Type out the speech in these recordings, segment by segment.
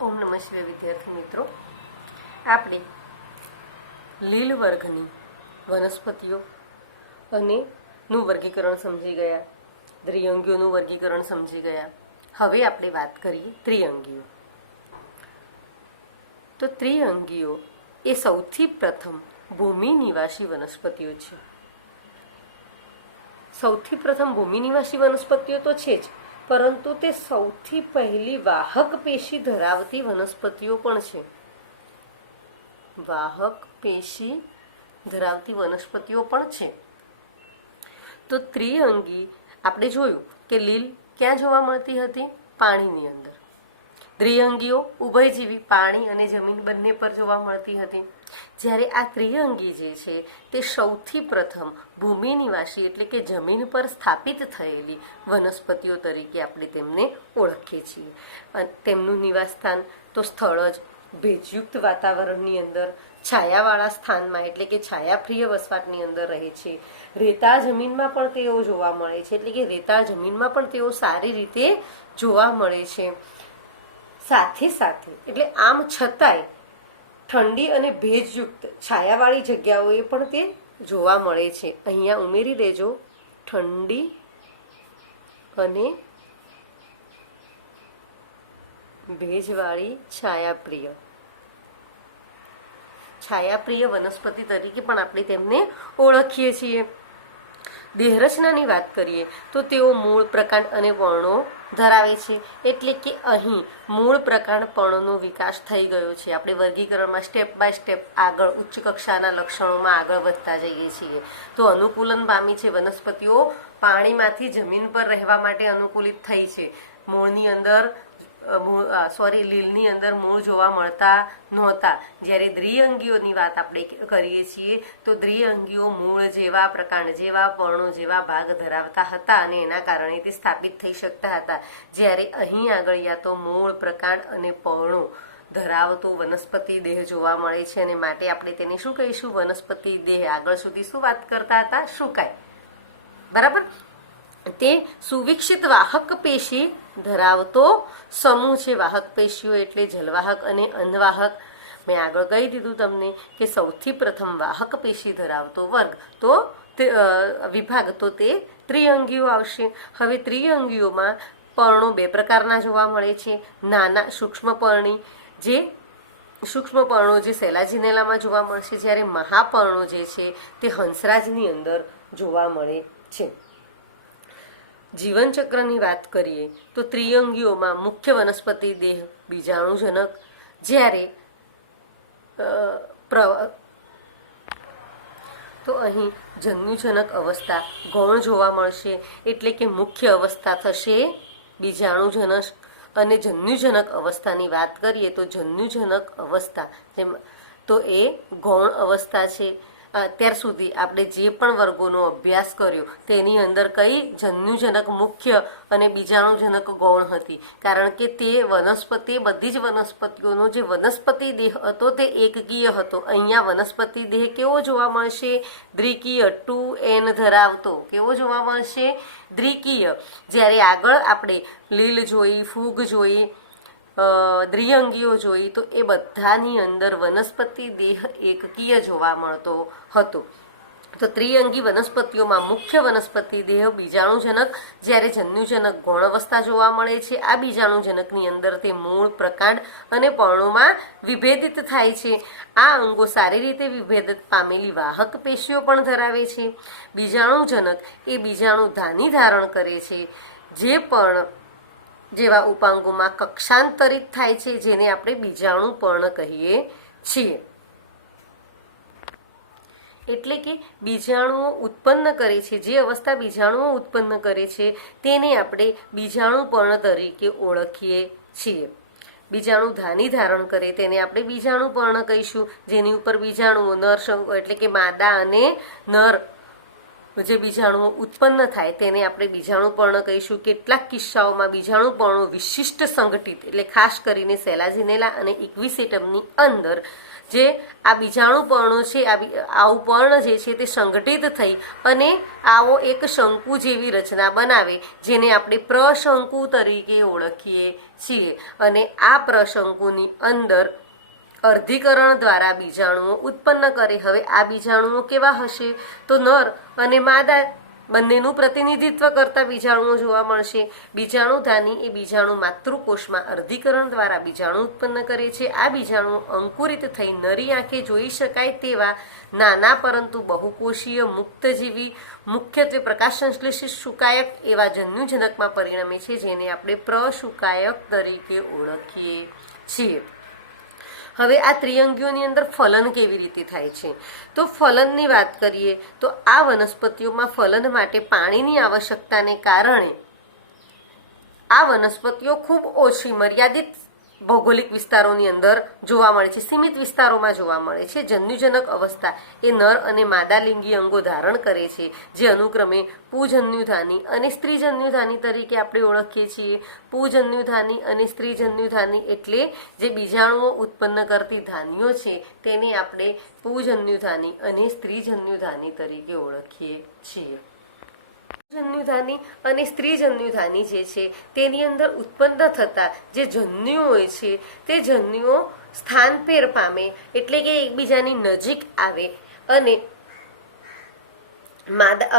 ઓમ નમઃ શિવાય વિદ્યાર્થી મિત્રો, આપણે લીલ વર્ગની વનસ્પતિઓ અને નું વર્ગીકરણ સમજી ગયા, દ્વિઅંગીઓનું વર્ગીકરણ સમજી ગયા. હવે આપણે વાત કરીએ ત્રિઅંગીઓ. તો ત્રિઅંગીઓ એ સૌથી પ્રથમ ભૂમિ નિવાસી વનસ્પતિઓ છે. સૌથી પ્રથમ ભૂમિ નિવાસી વનસ્પતિઓ તો છે જ, પરંતુ તે સૌથી પહેલી વાહક પેશી ધરાવતી વનસ્પતિઓ પણ છે. વાહક પેશી ધરાવતી વનસ્પતિઓ પણ છે. તો ત્રિઅંગી આપણે જોયું કે લીલ ક્યાં જોવા મળતી હતી? પાણીની અંદર. દ્વિઅંગીઓ ઉભયજીવી પાણી અને જમીન બંને પર જોવા મળતી હતી. જ્યારે આ ત્રિઅંગી જે છે તે સૌથી પ્રથમ ભૂમિ નિવાસી એટલે કે જમીન પર સ્થાપિત થયેલી વનસ્પતિઓ તરીકે આપણે તેમને ઓળખીએ છીએ. અને તેમનું નિવાસસ્થાન તો સ્થળ જ ભેજયુક્ત વાતાવરણની અંદર છાયાવાળા સ્થાનમાં એટલે કે છાયાપ્રિય વસવાટની અંદર રહે છે. રેતાળ જમીનમાં પણ તેઓ જોવા મળે છે, એટલે કે રેતાળ જમીનમાં પણ તેઓ સારી રીતે જોવા મળે છે. સાથે સાથે એટલે આમ છતાંય ઠંડી અને ભેજયુક્ત છાયાવાળી જગ્યાઓએ પણ તે જોવા મળે છે. અહીંયા ઉમેરી દેજો, ઠંડી અને ભેજવાળી છાયાપ્રિય વનસ્પતિ તરીકે પણ આપણે તેમને ઓળખીએ છીએ. દેહરચનાની વાત કરીએ તો તેઓ મૂળ પ્રકાંડ અને પર્ણો ધરાવે છે, એટલે કે અહીં મૂળ પ્રકાંડ પર્ણનો વિકાસ થઈ ગયો છે. આપણે વર્ગીકરણમાં સ્ટેપ બાય સ્ટેપ આગળ ઉચ્ચ કક્ષાના લક્ષણોમાં આગળ વધતા જઈએ છીએ. તો અનુકૂલન પામી છે વનસ્પતિઓ પાણીમાંથી જમીન પર રહેવા માટે અનુકૂલિત થઈ છે. મૂળની અંદર લીલની અંદર મૂળ જોવા મળતા નહોતા. જ્યારે દ્વિઅંગીઓની વાત આપણે કરીએ છીએ તો દ્વિઅંગીઓ મૂળ જેવા પ્રકાંડ જેવા પર્ણો જેવા ભાગ ધરાવતા હતા અને એના કારણે તે સ્થાપિત થઈ શકતા હતા. જ્યારે અહીં આગળ યા તો મૂળ પ્રકાંડ અને પર્ણો ધરાવતો વનસ્પતિ દેહ જોવા મળે છે અને માટે આપણે તેને શું કહીશું? વનસ્પતિ દેહ. આગળ સુધી શું વાત કરતા હતા? શુકાય. બરાબર. તે સુવિકસિત વાહક પેશી ધરાવતો સમૂહ છે. વાહક પેશીઓ એટલે જલવાહક અને અન્નવાહક. મેં આગળ કહી દીધું તમને કે સૌથી પ્રથમ વાહક પેશી ધરાવતો વર્ગ તો વિભાગ તો તે ત્રિઅંગીઓ આવશે. હવે ત્રિઅંગીઓમાં પર્ણો બે પ્રકારના જોવા મળે છે. નાના સૂક્ષ્મપર્ણી સૂક્ષ્મપર્ણો જે સેલાજીનેલામાં જોવા મળશે, જ્યારે મહાપર્ણો જે છે તે હંસરાજની અંદર જોવા મળે છે. જીવનચક્રની વાત કરીએ તો ત્રિઅંગીઓમાં મુખ્ય વનસ્પતિ દેહ બીજાણુજનક, જ્યારે તો અહીં જન્યુજનક અવસ્થા ગૌણ જોવા મળશે, એટલે કે મુખ્ય અવસ્થા થશે બીજાણુજનક. અને જન્યુજનક અવસ્થાની વાત કરીએ તો જન્યુજનક અવસ્થા તો એ ગૌણ અવસ્થા છે. અત્યાર સુધી આપણે જે પણ વર્ગોનો અભ્યાસ કર્યો તેની અંદર કઈ જન્યુજનક મુખ્ય અને બીજાણુજનક ગૌણ હતી, કારણ કે તે બધી જ વનસ્પતિઓનો જે વનસ્પતિ દેહ હતો તે એકકીય હતો. અહીંયા વનસ્પતિ દેહ કેવો જોવા મળશે? દ્વિકીય, 2n ધરાવતો. કેવો જોવા મળશે? દ્વિકીય. જ્યારે આગળ આપણે લીલ જોઈ, ફૂગ જોઈ, દ્વિઅંગીઓ જોઈ તો એ બધાની અંદર વનસ્પતિ દેહ એકકીય જોવા મળતો હતો. તો ત્રિઅંગી વનસ્પતિઓમાં મુખ્ય વનસ્પતિ દેહ બીજાણુજનક, જ્યારે જન્યુજનક ગૌણ અવસ્થા જોવા મળે છે. આ બીજાણુજનકની અંદર તે મૂળ, પ્રકાંડ અને પર્ણોમાં વિભેદિત થાય છે. આ અંગો સારી રીતે વિભેદિત પામેલી વાહક પેશીઓ પણ ધરાવે છે. બીજાણુજનક એ બીજાણુ ધાની ધારણ કરે છે, જે પણ જેવા ઉપાંગોમાં કક્ષાંતરિત થાય છે, જેને આપણે બીજાણુ પર્ણ કહીએ છીએ. એટલે કે બીજાણુઓ ઉત્પન્ન કરે છે, જે અવસ્થા બીજાણુઓ ઉત્પન્ન કરે છે તેને આપણે બીજાણુ પર્ણ તરીકે ઓળખીએ છીએ. બીજાણુ ધાની ધારણ કરે તેને આપણે બીજાણુ પર્ણ કહીશું, જેની ઉપર બીજાણુઓ નર એટલે કે માદા અને નર જે બીજાણુઓ ઉત્પન્ન થાય તેને આપણે બીજાણુ પર્ણ કહીશું. કેટલાક કિસ્સાઓમાં બીજાણુ પર્ણો વિશિષ્ટ સંગઠિત એટલે ખાસ કરીને સેલાજીનેલા અને ઇક્વિસેટમની અંદર જે આ બીજાણુ પર્ણો છે, આવું પર્ણ જે છે તે સંગઠિત થઈ અને આવો એક શંકુ જેવી રચના બનાવે, જેને આપણે પ્રશંકુ તરીકે ઓળખીએ છીએ. અને આ પ્રશંકુની અંદર અર્ધીકરણ દ્વારા બીજાણુઓ ઉત્પન્ન કરે. હવે આ બીજાણુઓ કેવા હશે? તો નર અને માદા બંનેનું પ્રતિનિધિત્વ કરતા બીજાણુઓ જોવા મળશે. બીજાણુધાની એ બીજાણુ માતૃકોષમાં અર્ધીકરણ દ્વારા બીજાણુ ઉત્પન્ન કરે છે. આ બીજાણુ અંકુરિત થઈ નરી આંખે જોઈ શકાય તેવા નાના પરંતુ બહુકોષીય મુક્તજીવી, મુખ્યત્વે પ્રકાશ સંશ્લેષિત શુકાયક એવા જન્યુજનકમાં પરિણમે છે, જેને આપણે પ્રશુકાયક તરીકે ઓળખીએ છીએ. હવે આ ત્રિઅંગીઓની અંદર ફલન કેવી રીતે થાય છે? તો ફલનની વાત કરીએ તો આ વનસ્પતિઓમાં ફલન માટે પાણીની આવશ્યકતાને કારણે આ વનસ્પતિઓ ખૂબ ઓછી મર્યાદિત ભૌગોલિક વિસ્તારોની અંદર જોવા મળે છે, સીમિત વિસ્તારોમાં જોવા મળે છે. જન્યુજનક અવસ્થા એ નર અને માદાલિંગી અંગો ધારણ કરે છે, જે અનુક્રમે પુજન્યુધાની અને સ્ત્રીજન્યુધાની તરીકે આપણે ઓળખીએ છીએ. પુજન્યુધાની અને સ્ત્રીજન્યુધાની એટલે જે બીજાણુઓ ઉત્પન્ન કરતી ધાનીઓ છે તેને આપણે પુજન્યુધાની અને સ્ત્રીજન્યુધાની તરીકે ઓળખીએ છીએ. જન્યુધાની અને સ્ત્રીજન્યુધાની જે છે તેની અંદર ઉત્પન્ન થતા જે જન્યુઓ હોય છે તે જન્યુઓ સ્થાનફેર પામે, એટલે કે એકબીજાની નજીક આવે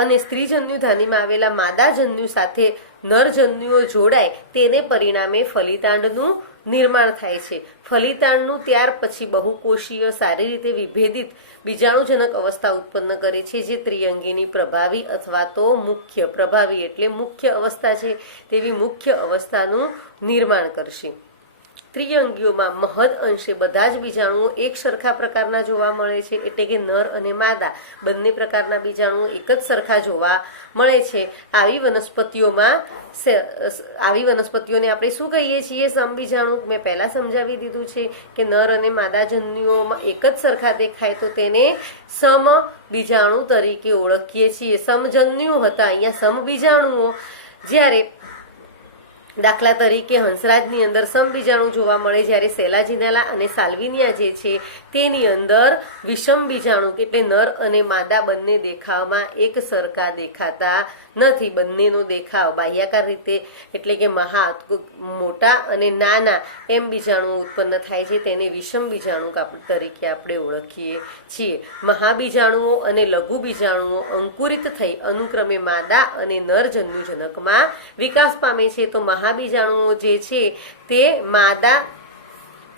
અને સ્ત્રીજન્યુધાનીમાં આવેલા માદા જન્યુ સાથે નરજન્યુઓ જોડાય, તેને પરિણામે ફલિતાંડનું નિર્માણ થાય છે. ફલિતાંડનું ત્યાર પછી બહુકોષીય સારી રીતે વિભેદિત બીજાણુજનક અવસ્થા ઉત્પન્ન કરે છે, જે ત્રિઅંગીની પ્રભાવી અથવા તો મુખ્ય, પ્રભાવી એટલે મુખ્ય અવસ્થા છે તેવી મુખ્ય અવસ્થાનું નિર્માણ કરશે. ત્રિઅંગીઓમાં મહદ અંશે બધા જ બીજાણુઓ એક સરખા પ્રકારના જોવા મળે છે, એટલે કે નર અને માદા બંને પ્રકારના બીજાણુઓ એક જ સરખા જોવા મળે છે. આવી વનસ્પતિઓને આપણે શું કહીએ છીએ? સમબીજાણુ. મેં પહેલા સમજાવી દીધું છે કે નર અને માદા જન્યુઓમાં એક જ સરખા દેખાય તો તેને સમબીજાણુ તરીકે ઓળખીએ છીએ. સમજન્યુ હતા, અહીંયા સમબીજાણુઓ. જ્યારે દાખલા તરીકે હંસરાજની અંદર સમબીજાણુ જોવા મળે, જ્યારે સેલાજિનાલા અને સાલ્વિનિયા જે છે તેની અંદર વિષમ બીજાણુ, એટલે નર અને માદા બંને દેખાવમાં એક સરખા દેખાતા નથી. બંનેનો દેખાવ બાહ્યાકાર રીતે, એટલે કે મોટા અને નાના એમ બીજાણુ ઉત્પન્ન થાય છે, તેને વિષમ બીજાણુ તરીકે આપણે ઓળખીએ છીએ. મહાબીજાણુઓ અને લઘુ બીજાણુઓ અંકુરિત થઈ અનુક્રમે માદા અને નર જન્યુજનકમાં વિકાસ પામે છે. તો મહાબીજાણુઓ જે છે તે માદા,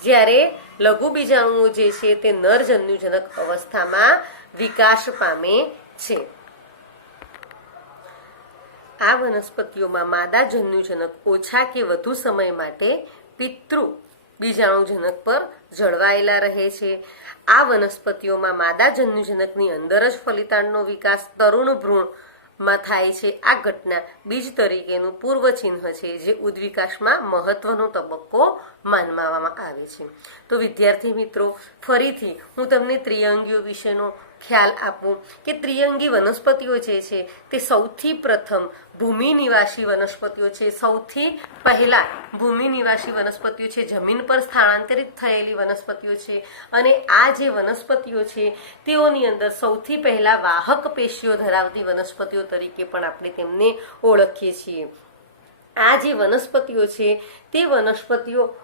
જ્યારે લઘુ બીજાણુઓ જે છે તે નર જન્યુજનક અવસ્થામાં વિકાસ પામે છે. આ વનસ્પતિઓમાં માદા જન્યુજનક ઓછા કે વધુ સમય માટે પિતૃ બીજાણુજનક પર જળવાયેલા રહે છે. આ વનસ્પતિઓમાં માદા જન્યુજનકની અંદર જ ફલિતાંડનો વિકાસ તરુણ ભ્રૂણમાં થાય છે. આ ઘટના બીજ તરીકેનું પૂર્વ ચિહ્ન છે, જે ઉદ્વિકાસમાં મહત્વનો તબક્કો માનવામાં આવે છે. તો વિદ્યાર્થી મિત્રો, ફરીથી હું તમને ત્રિઅંગીઓ વિશેનો ખ્યાલ આપું કે ત્રિઅંગી વનસ્પતિઓ જે છે તે સૌથી પ્રથમ ભૂમિ નિવાસી વનસ્પતિઓ છે. સૌથી પહેલા ભૂમિ નિવાસી વનસ્પતિઓ છે, જમીન પર સ્થળાંતરિત થયેલી વનસ્પતિઓ છે. અને આ જે વનસ્પતિઓ છે તેઓની અંદર સૌથી પહેલા વાહક પેશીઓ ધરાવતી વનસ્પતિઓ તરીકે પણ આપણે તેમને ઓળખીએ છીએ. આ જે વનસ્પતિઓ છે તે વનસ્પતિઓ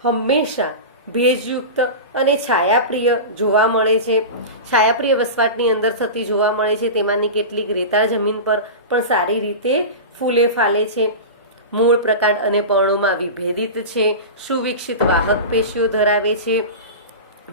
હંમેશા ભેજયુક્ત અને છાયાપ્રિય જોવા મળે છે. છાયાપ્રિય વસવાટની અંદર થતી જોવા મળે છે. તેમાંની કેટલીક રેતાળ જમીન પર પણ સારી રીતે ફૂલે ફાલે છે. મૂળ પ્રકાંડ અને પર્ણોમાં વિભેદિત છે. સુવિકસિત વાહક પેશીઓ ધરાવે છે.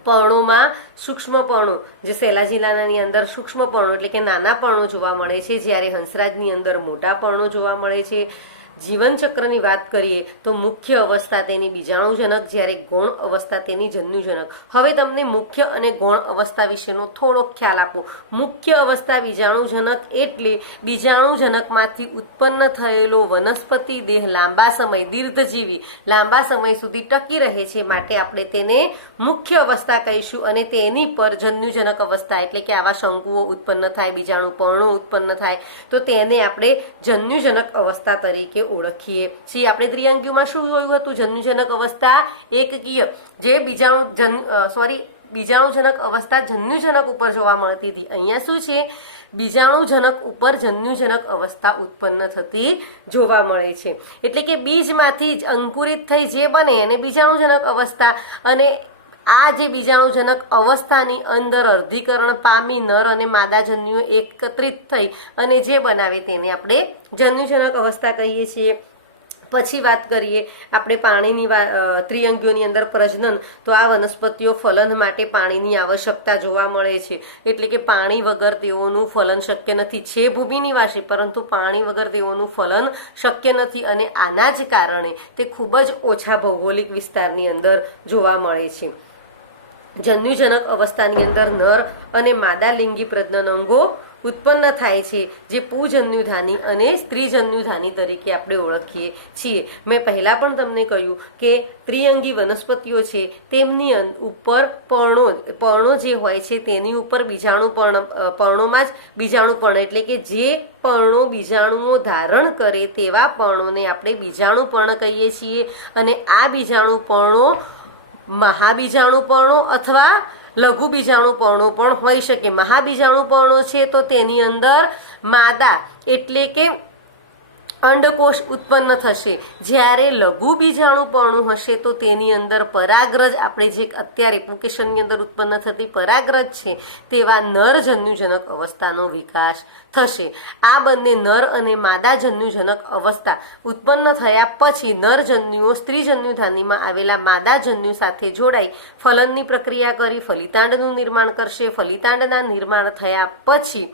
પર્ણોમાં સૂક્ષ્મ પર્ણો, જે સેલાજિનાલાની અંદર સૂક્ષ્મ પર્ણો એટલે કે નાના પર્ણો જોવા મળે છે, જ્યારે હંસરાજની અંદર મોટા પર્ણો જોવા મળે છે. જીવનચક્રની વાત કરીએ તો મુખ્ય અવસ્થા તેની બીજાણુજનક, જ્યારે ગૌણ અવસ્થા તેની જન્યુજનક. હવે તમને મુખ્ય અને ગૌણ અવસ્થા વિશેનો થોડો ખ્યાલ આપો. મુખ્ય અવસ્થા બીજાણુજનક એટલે બીજાણુજનકમાંથી ઉત્પન્ન થયેલો વનસ્પતિ દેહ લાંબા સમય, દીર્ઘજીવી, લાંબા સમય સુધી ટકી રહે છે, માટે આપણે તેને મુખ્ય અવસ્થા કહીશું. અને તેની પર જન્યુજનક અવસ્થા એટલે કે આવા શંકુઓ ઉત્પન્ન થાય, બીજાણુ પર્ણો ઉત્પન્ન થાય, તો તેને આપણે જન્યુજનક અવસ્થા તરીકે ઓળખીએ છીએ। આપણે દ્વિઅંગીઓમાં શું જોયું હતું? જન્યુજનક અવસ્થા એકકીય, જે બીજાણુજનક અવસ્થા જન્યુજનક ઉપર જોવા મળતી હતી। અહીંયા શું છે? બીજાણુજનક ઉપર જન્યુજનક અવસ્થા ઉત્પન્ન થતી જોવા મળે છે। એટલે કે બીજમાંથી જ અંકુરિત થઈ જે બને એને બીજાણુજનક અવસ્થા, અને આ જે બીજાણુજનક અવસ્થાની અંદર અર્ધીકરણ પામી નર અને માદા જન્યુઓ એકત્રિત થઈ અને જે બનાવે તેને આપણે જન્યુજનક અવસ્થા કહીએ છીએ। પછી વાત કરીએ આપણે પાણીની ત્રિઅંગીઓની અંદર પ્રજનન, તો આ વનસ્પતિઓ ફલન માટે પાણીની આવશ્યકતા જોવા મળે છે। એટલે કે પાણી વગર તેઓનું ફલન શક્ય નથી। છે ભૂમિનિવાસી, પરંતુ પાણી વગર તેઓનું ફલન શક્ય નથી, અને આના જ કારણે તે ખૂબ જ ઓછા ભૌગોલિક વિસ્તારની અંદર જોવા મળે છે। જન્યુજનક અવસ્થાની અંદર નર અને માદા લિંગી પ્રજનન અંગો ઉત્પન્ન થાય છે, જે પુજન્યુધાની અને સ્ત્રીજન્યુધાની તરીકે આપણે ઓળખીએ છીએ। મેં પહેલાં પણ તમને કહ્યું કે ત્રિઅંગી વનસ્પતિઓ છે તેમની ઉપર પર્ણો જે હોય છે તેની ઉપર પર્ણોમાં જ બીજાણુપર્ણ, એટલે કે જે પર્ણો બીજાણુઓ ધારણ કરે તેવા પર્ણોને આપણે બીજાણુપર્ણ કહીએ છીએ। અને આ બીજાણુપર્ણો મહાબીજાણુપર્ણો અથવા લઘુ બીજાણુપર્ણો પણ હોઈ શકે। મહાબીજાણુપર્ણો છે તો તેની અંદર માદા એટલે કે અંડકોષ ઉત્પન્ન થશે, જ્યારે લઘુ બીજાણુપર્ણો હશે તો તેની અંદર પરાગરજ, આપણે જે અત્યારે પુકેશનની અંદર ઉત્પન્ન થતી પરાગરજ છે તેવા નર જન્યુજનક અવસ્થાનો વિકાસ થશે। આ બંને નર અને માદા જન્યુજનક અવસ્થા ઉત્પન્ન થયા પછી નર જન્યુઓ સ્ત્રીજન્યુધાનીમાં આવેલા માદા જન્યુ સાથે જોડાઈ ફલનની પ્રક્રિયા કરી ફલિતાંડનું નિર્માણ કરશે। ફલિતાંડના નિર્માણ થયા પછી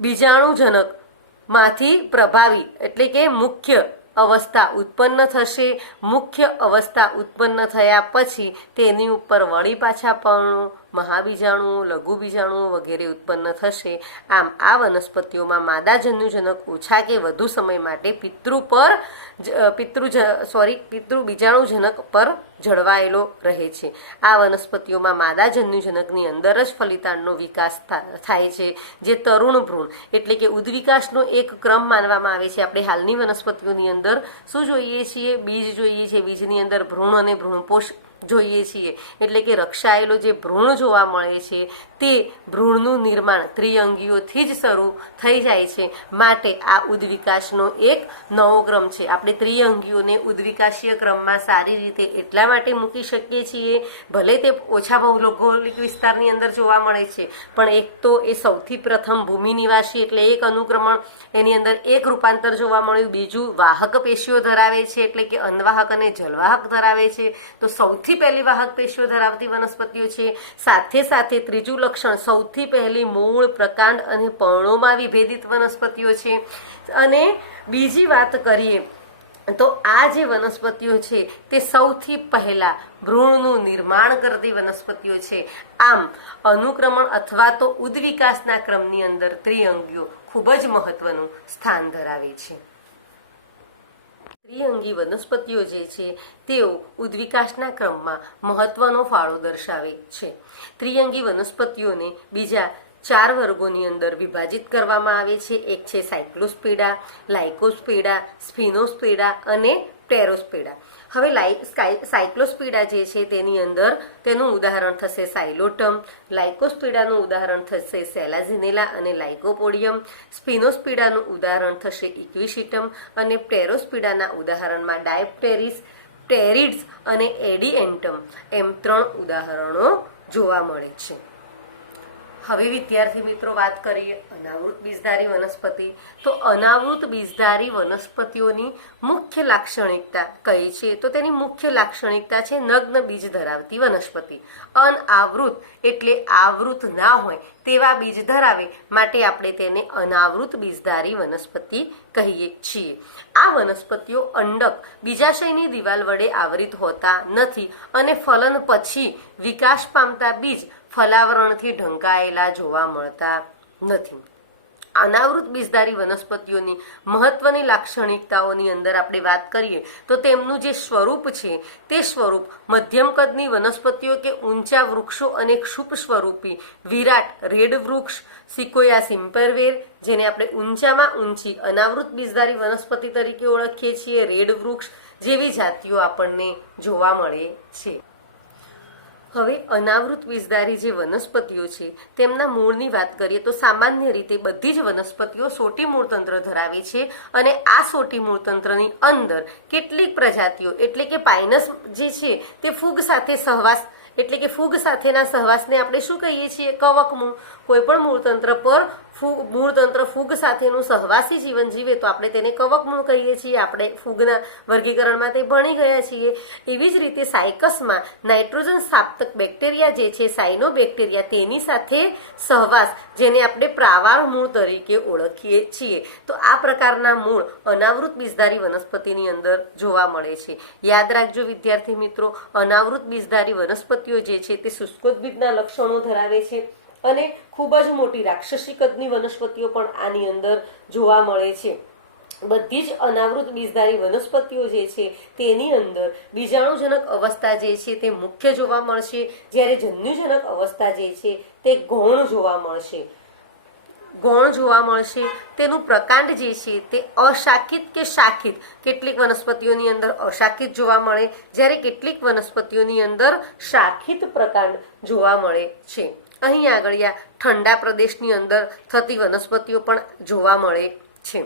બીજાણુજનક માંથી પ્રભાવી એટલે કે મુખ્ય અવસ્થા ઉત્પન્ન થશે। મુખ્ય અવસ્થા ઉત્પન્ન થયા પછી તેની ઉપર વળી પાછા પર્ણો, મહાબીજાણુઓ, લઘુ બીજાણુઓ વગેરે ઉત્પન્ન થશે। આમ આ વનસ્પતિઓમાં માદા જન્યુજનક ઓછા કે વધુ સમય માટે પિતૃ બીજાણુજનક પર જળવાયેલો રહે છે। આ વનસ્પતિઓમાં માદા જન્યુજનકની અંદર જ ફલિતાંડનો વિકાસ થાય છે, જે તરુણ ભ્રૂણ એટલે કે ઉદ્વિકાસનો એક ક્રમ માનવામાં આવે છે। આપણે હાલની વનસ્પતિઓની અંદર શું જોઈએ છીએ? બીજ જોઈએ છીએ, બીજની અંદર ભ્રૂણ અને ભ્રૂણપોષ જોઈએ છીએ, એટલે કે રક્ષાયેલો જે ભ્રૂણ જોવા મળે છે તે ભ્રૂણનું નિર્માણ ત્રિઅંગીઓથી જ શરૂ થઈ જાય છે। માટે આ ઉદ્વિકાસનો એક નવો ક્રમ છે। આપણે ત્રિઅંગીઓને ઉદ્વિકાસીય ક્રમમાં સારી રીતે એટલા માટે મૂકી શકીએ છીએ, ભલે તે ઓછા ભૌગોલિક વિસ્તારની અંદર જોવા મળે છે, પણ એક તો એ સૌથી પ્રથમ ભૂમિનિવાસી એટલે એક અનુક્રમણ, એની અંદર એક રૂપાંતર જોવા મળ્યું। બીજું વાહક પેશીઓ ધરાવે છે, એટલે કે અન્વાહક અને જલવાહક ધરાવે છે, તો સૌથી પહેલી વાહક પેશીઓ ધરાવતી વનસ્પતિઓ છે। સાથે સાથે ત્રીજું લક્ષણ, સૌથી પહેલી મૂળ, પ્રકાંડ અને પર્ણોમાં વિભેદિત વનસ્પતિઓ છે। અને બીજી વાત કરીએ તો આ જે વનસ્પતિઓ છે તે સૌથી પહેલા ભ્રૂણનું નિર્માણ કરતી વનસ્પતિઓ છે। આમ અનુક્રમણ અથવા તો ઉદ્વિકાસના ક્રમની અંદર ત્રિઅંગીઓ ખૂબ જ મહત્વનું સ્થાન ધરાવે છે। ત્રિઅંગી વનસ્પતિઓ જે છે તેઓ ઉદ્વિકાસના ક્રમમાં મહત્વનો ફાળો દર્શાવે છે। ત્રિઅંગી વનસ્પતિઓને બીજા 4 વર્ગોની અંદર વિભાજિત કરવામાં આવે છે। એક છે સાયક્લોસ્પિડા, લાઇકોસ્પિડા, સ્ફિનોસ્પિડા અને પ્ટેરોસ્પિડા। હવે સાયક્લોસ્પિડા જે છે તેની અંદર તેનું ઉદાહરણ થશે સાયલોટમ, લાઇકોસ્પિડાનું ઉદાહરણ થશે સેલાઝિનેલા અને લાઇકોપોડિયમ, સ્પિનોસ્પિડાનું ઉદાહરણ થશે ઇક્વિસિટમ અને પ્ટેરોસ્પિડાના ઉદાહરણમાં ડાયપ્ટેરિસ, પ્ટેરિડ્સ અને એડિએન્ટમ એમ 3 ઉદાહરણો જોવા મળે છે। હવે વિદ્યાર્થી મિત્રો વાત કરીએ અનાવૃત બીજધારી વનસ્પતિ, તો અનાવૃત બીજધારી વનસ્પતિઓની મુખ્ય લાક્ષણિકતા કઈ છે? તો તેની મુખ્ય લાક્ષણિકતા છે નગ્ન બીજ ધરાવતી વનસ્પતિ। અનાવૃત એટલે આવૃત ના હોય તેવા બીજ ધરાવે, માટે આપણે તેને અનાવૃત બીજધારી વનસ્પતિ કહીએ છીએ। આ વનસ્પતિઓ અંડક બીજાશયની દિવાલ વડે આવરિત હોતા નથી અને ફલન પછી વિકાસ પામતા બીજ ફલાવરણથી ઢંકાયેલા જોવા મળતા નથી। અનાવૃત બીજધારી વનસ્પતિઓની મહત્વની લાક્ષણિકતાઓની અંદર આપણે વાત કરીએ તો તેમનું જે સ્વરૂપ છે તે સ્વરૂપ મધ્યમ કદની વનસ્પતિઓ કે ઊંચા વૃક્ષો અને ક્ષુપ સ્વરૂપી વિરાટ રેડ વૃક્ષ, સિકોયા સિમ્પરવેર, જેને આપણે ઊંચામાં ઊંચી અનાવૃત બીજધારી વનસ્પતિ તરીકે ઓળખીએ છીએ, રેડ વૃક્ષ જેવી જાતિઓ આપણને જોવા મળે છે. હવે અનાવૃત બીજધારી જે વનસ્પતિઓ છે તેમના મૂળની વાત કરીએ તો સામાન્ય રીતે બધી જ વનસ્પતિઓ સોટી મૂળતંત્ર ધરાવે છે અને આ સોટી મૂળતંત્રની અંદર કેટલીક પ્રજાતિઓ એટલે કે પાઇનસ જે છે તે ફૂગ સાથે સહવાસ એટલે કે ફૂગ સાથેના સહવાસને આપણે શું કહીએ છીએ? કવકમૂળ. કોઈ પણ મૂળતંત્ર પર મૂળતંત્ર ફૂગ સાથેનું સહવાસી જીવન જીવે તો આપણે તેને કવકમૂળ કહીએ છીએ. આપણે ફૂગના વર્ગીકરણમાં તે ભણી ગયા છીએ. એવી જ રીતે સાયકસમાં નાઇટ્રોજન સ્થાપક બેક્ટેરિયા જે છે સાયનોબેક્ટેરિયા તેની સાથે સહવાસ જેને આપણે પ્રાવાળ મૂળ તરીકે ઓળખીએ છીએ. તો આ પ્રકારના મૂળ અનાવૃત બીજધારી વનસ્પતિની અંદર જોવા મળે છે. યાદ રાખજો વિદ્યાર્થી મિત્રો, અનાવૃત બીજધારી વનસ્પતિઓ જે છે તે શુષ્કોદ્ભિદના લક્ષણો ધરાવે છે અને ખૂબ જ મોટી રાક્ષસી કદની વનસ્પતિઓ પણ આની અંદર જોવા મળે છે. બધી જ અનાવૃત બીજધારી વનસ્પતિઓ જે છે તેની અંદર બીજાણુજનક અવસ્થા જે છે તે મુખ્ય જોવા મળશે, જ્યારે જન્યુજનક અવસ્થા જે છે તે ગૌણ જોવા મળશે. ગૌણ જોવા મળશે. તેનું પ્રકાંડ જે છે તે અશાખિત કે શાખિત, કેટલીક વનસ્પતિઓની અંદર અશાખિત જોવા મળે જ્યારે કેટલીક વનસ્પતિઓની અંદર શાખિત પ્રકાંડ જોવા મળે છે. અહીં આગળ ઠંડા પ્રદેશની અંદર થતી વનસ્પતિઓ પણ જોવા મળે છે.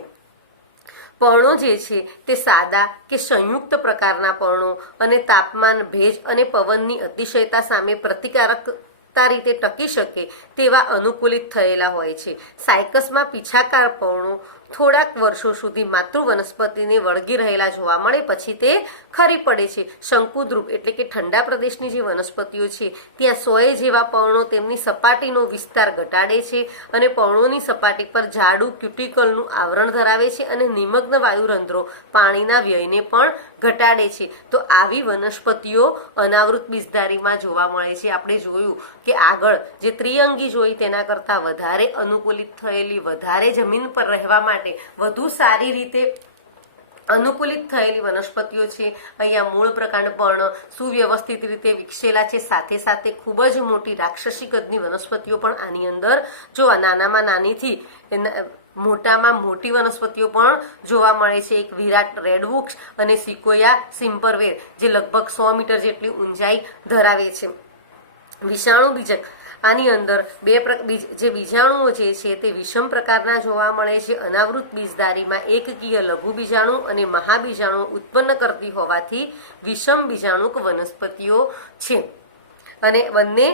પર્ણો જે છે તે સાદા કે સંયુક્ત પ્રકારના પર્ણો અને તાપમાન, ભેજ અને પવનની અતિશયતા સામે પ્રતિકારકતા રીતે ટકી શકે તેવા અનુકૂલિત થયેલા હોય છે. સાયકસમાં પીછાકાર પર્ણો થોડાક વર્ષો સુધી માતૃ વનસ્પતિને વળગી રહેલા જોવા મળે પછી તે ખરી પડે છે. શંકુદ્રુપ એટલે કે ઠંડા પ્રદેશની જે વનસ્પતિઓ છે ત્યાં 100 જેવા પર્ણો તેમની સપાટીનો વિસ્તાર ઘટાડે છે અને પર્ણોની સપાટી પર જાડું ક્યુટિકલનું આવરણ ધરાવે છે અને નિમગ્ન વાયુરંધ્રો પાણીના વ્યયને પણ ઘટાડે છે. તો આવી વનસ્પતિઓ અનાવૃત બીજધારીમાં જોવા મળે છે. આપણે જોયું કે આગળ જે ત્રિઅંગી જોઈ તેના કરતાં વધારે અનુકૂલિત થયેલી, વધારે જમીન પર રહેવા માટે વધુ સારી રીતે અનુકૂલિત થયેલી વનસ્પતિઓ છે. અહીંયા મૂળ પ્રકાંડ પણ સુવ્યવસ્થિત રીતે વિકસેલા છે. સાથે સાથે ખૂબ જ મોટી રાક્ષસી કદની વનસ્પતિઓ પણ આની અંદર જોવા, નાનામાં નાનીથી મોટામાં મોટી વનસ્પતિઓ પણ જોવા મળે છે. એક વિરાટ રેડવૃક્ષ અને સિકોયા સિમ્પરવેર જે લગભગ 100 મીટર જેટલી ઊંચાઈ ધરાવે છે. વિષાણુ બીજક આની અંદર જે બીજાણુઓ જે છે તે વિષમ પ્રકારના જોવા મળે છે. અનાવૃત બીજધારીમાં એકકીય લઘુ બીજાણુ અને મહાબીજાણુ ઉત્પન્ન કરતી હોવાથી વિષમ બીજાણુક વનસ્પતિઓ છે અને બંને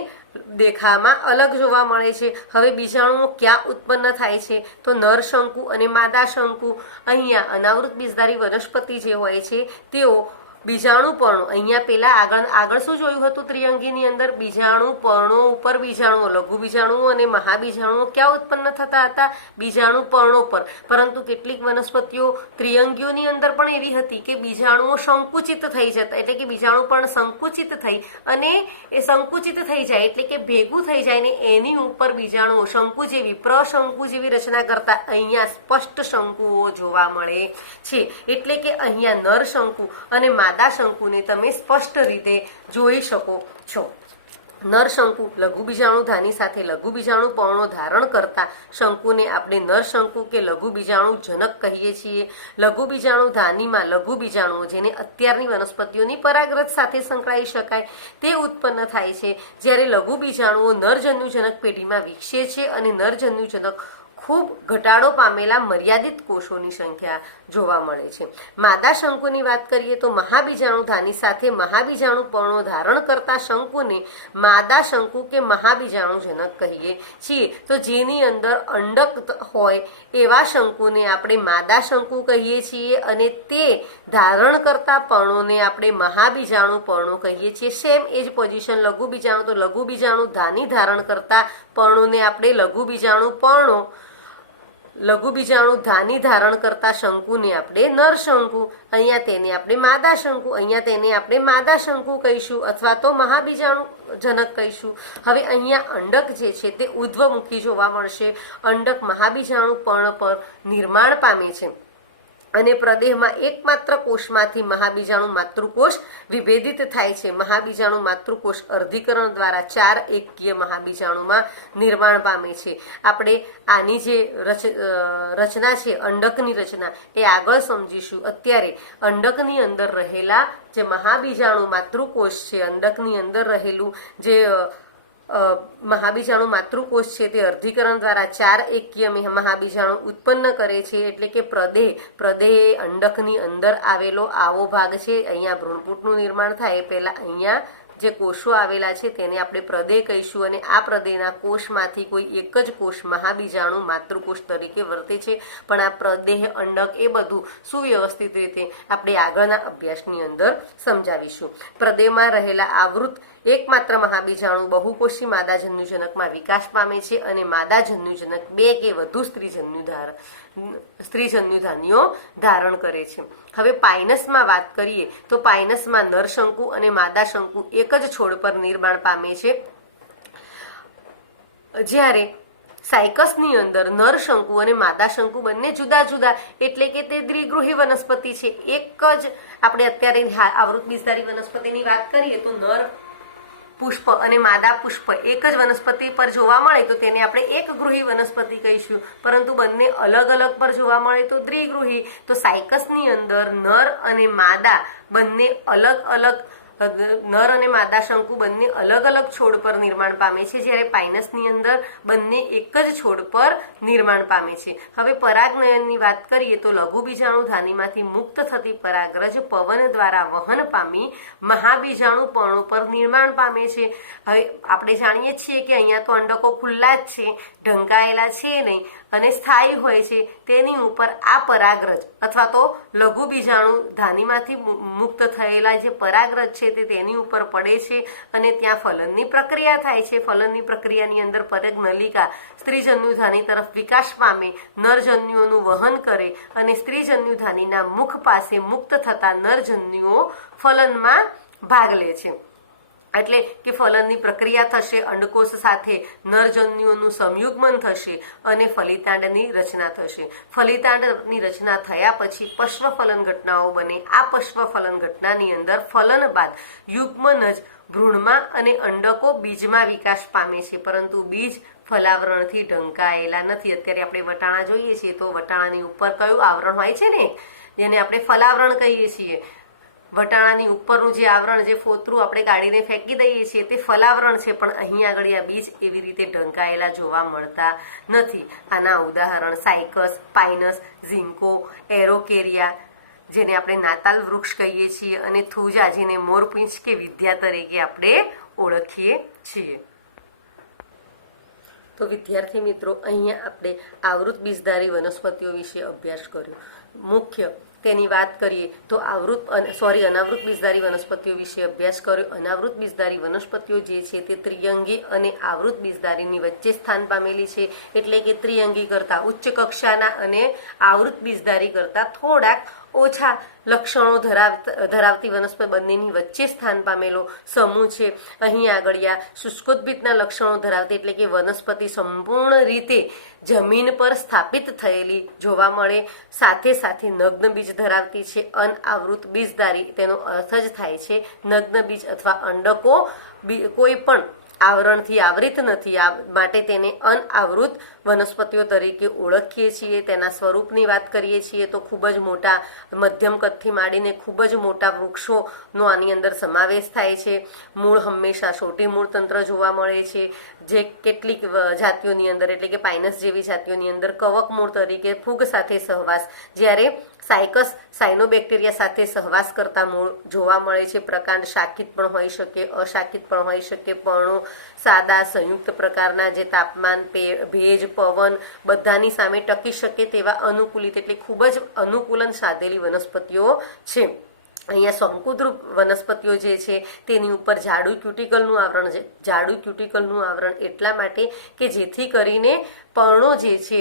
દેખામાં અલગ જોવા મળે છે. હવે બીજાણુઓ ક્યાં ઉત્પન્ન થાય છે તો નર શંકુ અને માદા શંકુ. અહીંયા અનાવૃત બીજધારી વનસ્પતિ જે હોય છે તેઓ બીજાણુ પર્ણો, અહીંયા પેલા આગળ શું જોયું હતું ત્રિઅંગીની અંદર? બીજાણુ પર્ણો ઉપર બીજાણુઓ, લઘુ બીજાણુઓ અને મહાબીજાણુઓ ક્યાં ઉત્પન્ન થતા હતા? બીજાણુ પર્ણો પર. પરંતુ કેટલીક વનસ્પતિઓ ત્રિઅંગીઓની અંદર પણ એવી હતી કે બીજાણુઓ સંકુચિત થઈ જતા, એટલે કે બીજાણુ પણ સંકુચિત થઈ અને એ સંકુચિત થઈ જાય એટલે કે ભેગું થઈ જાય ને એની ઉપર બીજાણુઓ શંકુ જેવી, પ્રશંકુ જેવી રચના કરતા અહીંયા સ્પષ્ટ શંકુઓ જોવા મળે છે. એટલે કે અહીંયા નર શંકુ અને માદા શંકુને તમે સ્પષ્ટ રીતે જોઈ શકો છો. નર શંકુ લઘુ બીજાણુ ધાની સાથે લઘુ બીજાણુ પર્ણો ધારણ કરતા શંકુને આપણે નર શંકુ કે લઘુ બીજાણુ જનક કહીએ છીએ. લઘુ બીજાણુ ધાનીમાં લઘુ બીજાણુઓ જેને અત્યારની વનસ્પતિઓની પરાગરજ સાથે સંકળાઈ શકાય તે ઉત્પન્ન થાય છે, જ્યારે લઘુ બીજાણુઓ નરજન્યુજનક પેઢીમાં વિકસે છે અને નરજન્યુજનક ખૂબ ઘટાડો પામેલા મર્યાદિત કોષોની સંખ્યા જોવા મળે છે. માદા શંકુની વાત કરીએ તો મહાબીજાણુ ધાની સાથે મહાબીજાણુ પર્ણો ધારણ કરતા શંકુને માદા શંકુ કે મહાબીજાણુજનક કહીએ છીએ. તો જેની અંદર અંડક હોય એવા શંકુને આપણે માદા શંકુ કહીએ છીએ અને તે ધારણ કરતા પર્ણોને આપણે મહાબીજાણુ પર્ણો કહીએ છીએ. સેમ એ જ પોઝિશન લઘુ બીજાણુ, તો લઘુ બીજાણુ ધાની ધારણ કરતા પર્ણોને આપણે લઘુ બીજાણુ પર્ણો લઘુ બીજાણુ ધાની ધારણ કરતા શંકુને આપણે નર શંકુ, અહીંયા તેને આપણે માદા શંકુ, અહીંયા તેને આપણે માદા શંકુ કહીશું અથવા તો મહાબીજાણુ જનક કહીશું. હવે અહીંયા અંડક જે છે તે ઉર્ધ્વમુખી જોવા મળશે. અંડક મહાબીજાણુ પર્ણ પર નિર્માણ પામે છે અને પ્રદેહમાં એકમાત્ર કોષમાંથી મહાબીજાણુ માતૃકોષ વિભેદિત થાય છે. મહાબીજાણુ માતૃકોષ અર્ધીકરણ દ્વારા 4 એકકીય મહાબીજાણુમાં નિર્માણ પામે છે. આપણે આની જે રચના છે અંડકની રચના એ આગળ સમજીશું. અત્યારે અંડકની અંદર રહેલા જે મહાબીજાણુ માતૃકોષ છે, અંડકની અંદર રહેલું જે મહાબીજાણુ માતૃકોષ છે તે અર્ધીકરણ દ્વારા 4 એકકીય મહાબીજાણુ ઉત્પન્ન કરે છે. એટલે કે પ્રદેહ એ અંડકની અંદર આવેલો આવો ભાગ છે. અહીંયા ભ્રૂણપૂટનું નિર્માણ થાય પહેલા અહીંયા જે કોષો આવેલા છે તેને આપણે પ્રદેહ કહીશું અને આ પ્રદેહના કોષમાંથી કોઈ એક જ કોષ મહાબીજાણુ માતૃકોષ તરીકે વર્તે છે. પણ આ પ્રદેહ અંડક એ બધું સુવ્યવસ્થિત રીતે આપણે આગળના અભ્યાસની અંદર સમજાવીશું. પ્રદેહમાં રહેલા આવૃત એકમાત્ર મહાબીજાણુ બહુકોષી માદા જન્યુજનકમાં વિકાસ પામે છે અને માદા જન્યુજનક 2 કે વધુ સ્ત્રી જન્યુધાનીઓ ધારણ કરે છે. હવે પાઇનસમાં વાત કરીએ તો પાઇનસમાં નર શંકુ અને માદા શંકુ એક જ છોડ પર નિર્માણ પામે છે, જ્યારે સાયકસની અંદર નર શંકુ અને માદા શંકુ બંને જુદા જુદા, એટલે કે તે દ્વિગૃહી વનસ્પતિ છે. એક જ આપણે અત્યારે આવૃત બીજધારી વનસ્પતિની વાત કરીએ તો નર પુષ્પ અને માદા પુષ્પ એક જ વનસ્પતિ પર જોવા મળે તો તેને આપણે એકગૃહી વનસ્પતિ કહીશું, પરંતુ બંને અલગ અલગ પર જોવા મળે તો દ્વિગૃહી. તો સાયકસની અંદર નર અને માદા બંને નર અને માદા શંકુ બંને અલગ અલગ છોડ પર નિર્માણ પામે છે, જ્યારે પાઇનસની અંદર બંને એક જ છોડ પર નિર્માણ પામે છે. હવે પરાગનયનની વાત કરીએ તો લઘુ બીજાણુ ધાનીમાંથી મુક્ત થતી પરાગરજ પવન દ્વારા વહન પામી મહાબીજાણુ પર્ણો પર નિર્માણ પામે છે. હવે આપણે જાણીએ છીએ કે અહીંયા તો અંડકો ખુલ્લા જ છે, ઢંકાયેલા છે નહીં અને સ્થાયી હોય છે. તેની ઉપર આ પરાગરજ અથવા તો લઘુ બીજાણુ ધાનીમાંથી મુક્ત થયેલા જે પરાગરજ છે તે તેની ઉપર પડે છે અને ત્યાં ફલનની પ્રક્રિયા થાય છે. ફલનની પ્રક્રિયાની અંદર પરાગનલિકા સ્ત્રીજન્યુધાની તરફ વિકાસ પામે, નરજન્યુઓનું વહન કરે અને સ્ત્રીજન્યુધાનીના મુખ પાસે મુક્ત થતા નરજન્યુઓ ફલનમાં ભાગ લે છે. એટલે કે ફલનની પ્રક્રિયા થશે, અંડકોષ સાથે નરજન્યુઓનું સંયુગ્મન થશે અને ફલિતાંડની રચના થશે. ફલિતાંડની રચના થયા પછી પશ્વફલન ઘટનાઓ બને. આ પશ્વફલન ઘટનાની અંદર ફલન બાદ યુગ્મન જ ભ્રૂણમાં અને અંડકો બીજમાં વિકાસ પામે છે, પરંતુ બીજ ફલાવરણથી ઢંકાયેલા નથી. અત્યારે આપણે વટાણા જોઈએ છીએ તો વટાણાની ઉપર કયું આવરણ હોય છે ને, જેને આપણે ફલાવરણ કહીએ છીએ. વટાણાની ઉપરનું જે આવરણ, જે ફોતરું આપણે કાઢીને ફેંકી દઈએ છીએ તે ફલાવરણ છે, પણ અહીં આગળ આ બીજ એવી રીતે ઢંકાયેલા જોવા મળતા નથી. આના ઉદાહરણ સાયકસ, પાઇનસ, ઝિંકો, એરોકેરિયા જેને આપણે નાતાલ વૃક્ષ કહીએ છીએ અને થુજા જેને મોરપીંછ કે વિદ્યા તરીકે આપણે ઓળખીએ છીએ. તો વિદ્યાર્થી મિત્રો, અહીંયા આપણે આવૃત બીજધારી વનસ્પતિઓ વિશે અભ્યાસ કર્યો. મુખ્ય તેની વાત કરીએ તો અનાવૃત બીજધારી વનસ્પતિઓ વિશે અભ્યાસ કર્યો. અનાવૃત બીજધારી વનસ્પતિઓ જે છે તે ત્રિઅંગી અને આવૃત બીજધારીની વચ્ચે સ્થાન પામેલી છે, એટલે કે ત્રિઅંગી કરતા ઉચ્ચ કક્ષાના અને આવૃત બીજધારી કરતા થોડાક ઓછા લક્ષણો ધરાવતી વનસ્પતિ બંનેની વચ્ચે સ્થાન પામેલો સમૂહ છે. અહીં આગળિયા શુષ્કોદ્ભિદના લક્ષણો ધરાવતી, એટલે કે વનસ્પતિ સંપૂર્ણ રીતે જમીન પર સ્થાપિત થયેલી જોવા મળે, સાથે સાથે નગ્ન બીજ ધરાવતી છે. અનાવૃત બીજધારી તેનો અર્થ જ થાય છે નગ્ન બીજ અથવા અંડકો કોઈ પણ આવરણથી આવૃત નથી, માટે તેને અનાવૃત વનસ્પતિઓ તરીકે ઓળખીએ છીએ. તેના સ્વરૂપની વાત કરીએ છીએ તો ખૂબ જ મોટા, મધ્યમ કદથી માંડીને ખૂબ જ મોટા વૃક્ષોનો આની અંદર સમાવેશ થાય છે. મૂળ હંમેશા છોટી મૂળ તંત્ર જોવા મળે છે, જે કેટલીક જાતિઓની અંદર, એટલે કે પાઇનસ જેવી જાતિઓની અંદર કવક મૂળ તરીકે ફૂગ સાથે સહવાસ, જ્યારે સાયકસ સાયનોબેક્ટેરિયા સાથે સહવાસ કરતા મૂળ જોવા મળે છે. પ્રકાંડ શાખિત પણ હોઈ શકે, અશાખિત પણ હોઈ શકે. પર્ણો સાદા સંયુક્ત પ્રકારના, જે તાપમાન, ભેજ, પવન બધાની સામે ટકી શકે તેવા અનુકૂલિત, એટલે ખૂબ જ અનુકૂલન સાધેલી વનસ્પતિઓ છે. અહીંયા શંકુદ્રુપ વનસ્પતિઓ જે છે તેની ઉપર જાડું ક્યુટિકલનું આવરણ છે. જાડું ક્યુટિકલનું આવરણ એટલા માટે કે જેથી કરીને પર્ણો જે છે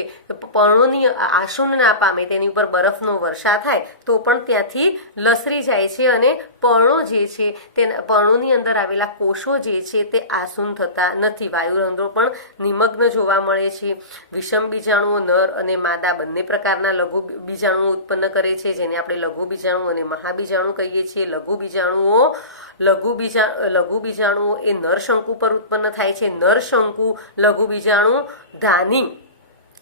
પર્ણોની આસુન ના પામે, તેની ઉપર બરફનો વર્ષા થાય તો પણ ત્યાંથી લસરી જાય છે અને પર્ણો જે છે તેના પર્ણોની અંદર આવેલા કોષો જે છે તે આસુન થતા નથી. વાયુરંધ્રો પણ નિમગ્ન જોવા મળે છે. વિષમ બીજાણુઓ નર અને માદા બંને પ્રકારના લઘુ બીજાણુઓ ઉત્પન્ન કરે છે, જેને આપણે લઘુ બીજાણુ અને મહાબીજાણુ કહીએ છીએ. લઘુ બીજાણુઓ એ નર શંકુ પર ઉત્પન્ન થાય છે. નર શંકુ લઘુ બીજાણુ ધાની,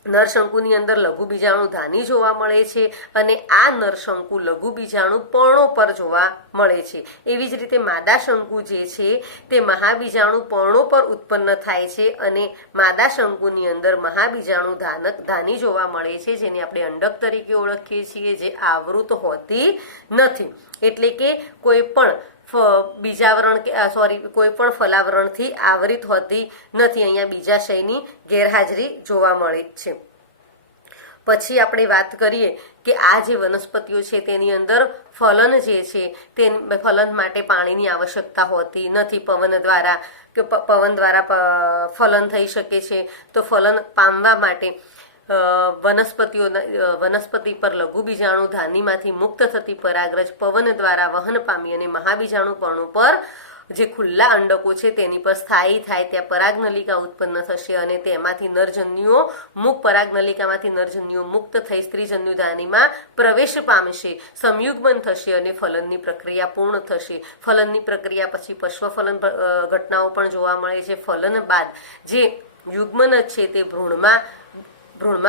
નરશંકુની અંદર લઘુ બીજાણુ ધાની જોવા મળે છે અને આ નરશંકુ લઘુ બીજાણુ પર્ણો પર જોવા મળે છે. એવી જ રીતે માદા શંકુ જે છે તે મહાબીજાણુ પર્ણો પર ઉત્પન્ન થાય છે અને માદા શંકુની અંદર મહાબીજાણુ ધાની જોવા મળે છે, જેને આપણે અંડક તરીકે ઓળખીએ છીએ, જે આવૃત હોતી નથી. એટલે કે કોઈ પણ કોઈ પણ ફલાવરણથી આવરિત હોતી નથી. અહીંયા બીજાશયની ગેરહાજરી જોવા મળે છે. પછી આપણે વાત કરીએ કે આ જે વનસ્પતિઓ છે તેની અંદર ફલન જે છે તે ફલન માટે પાણીની આવશ્યકતા હોતી નથી. પવન દ્વારા ફલન થઈ શકે છે. તો ફલન પામવા માટે વનસ્પતિ પર લઘુ બીજાણુ ધાનીમાંથી મુક્ત થતી પરાગરજ પવન દ્વારા વહન પામી અને મહાબીજાણુ પર્ણો પર જે ખુલ્લા અંડકો છે તેની પર સ્થાયી થાય, ત્યાં પરાગનલિકા ઉત્પન્ન થશે અને તેમાંથી નરજન્યુઓ પરાગનલિકામાંથી નરજન્યુઓ મુક્ત થઈ સ્ત્રીજન્યુ ધાનીમાં પ્રવેશ પામશે, સંયુગ્મન થશે અને ફલનની પ્રક્રિયા પૂર્ણ થશે. ફલનની પ્રક્રિયા પછી પશ્વફલન ઘટનાઓ પણ જોવા મળે છે. ફલન બાદ જે યુગ્મન છે તે ભ્રૂણમાં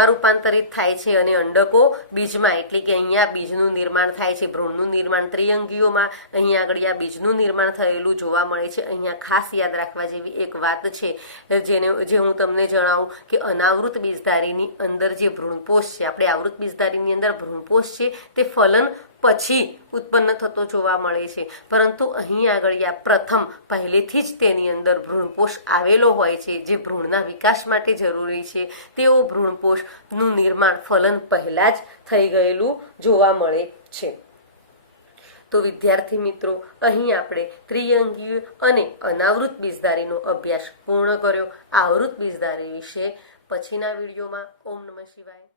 રૂપાંતરિત થાય છે અને અંડકો બીજમાં, એટલે કે અહીંયા બીજનું નિર્માણ થાય છે. ભ્રૂણનું નિર્માણ ત્રિઅંગીઓમાં, અહીંયા આગળ આ બીજનું નિર્માણ થયેલું જોવા મળે છે. અહીંયા ખાસ યાદ રાખવા જેવી એક વાત છે જે હું તમને જણાવું કે અનાવૃત બીજધારીની અંદર જે ભ્રૂણપોષ છે, આપણે આવૃત બીજધારીની અંદર ભ્રૂણપોષ છે તે ફલન પછી ઉત્પન્ન થતો જોવા મળે છે, પરંતુ અહીં આગળ પ્રથમ પહેલેથી જ તેની અંદર ભ્રૂણપોષ આવેલો હોય છે, જે ભ્રૂણના વિકાસ માટે જરૂરી છે. તેઓ ભ્રૂણપોષનું નિર્માણ ફલન પહેલા જ થઈ ગયેલું જોવા મળે છે. તો વિદ્યાર્થી મિત્રો, અહીં આપણે ત્રિઅંગી અને અનાવૃત બીજધારીનો અભ્યાસ પૂર્ણ કર્યો. આવૃત બીજધારી વિશે પછીના વિડીયોમાં. ઓમ નમઃ શિવાય.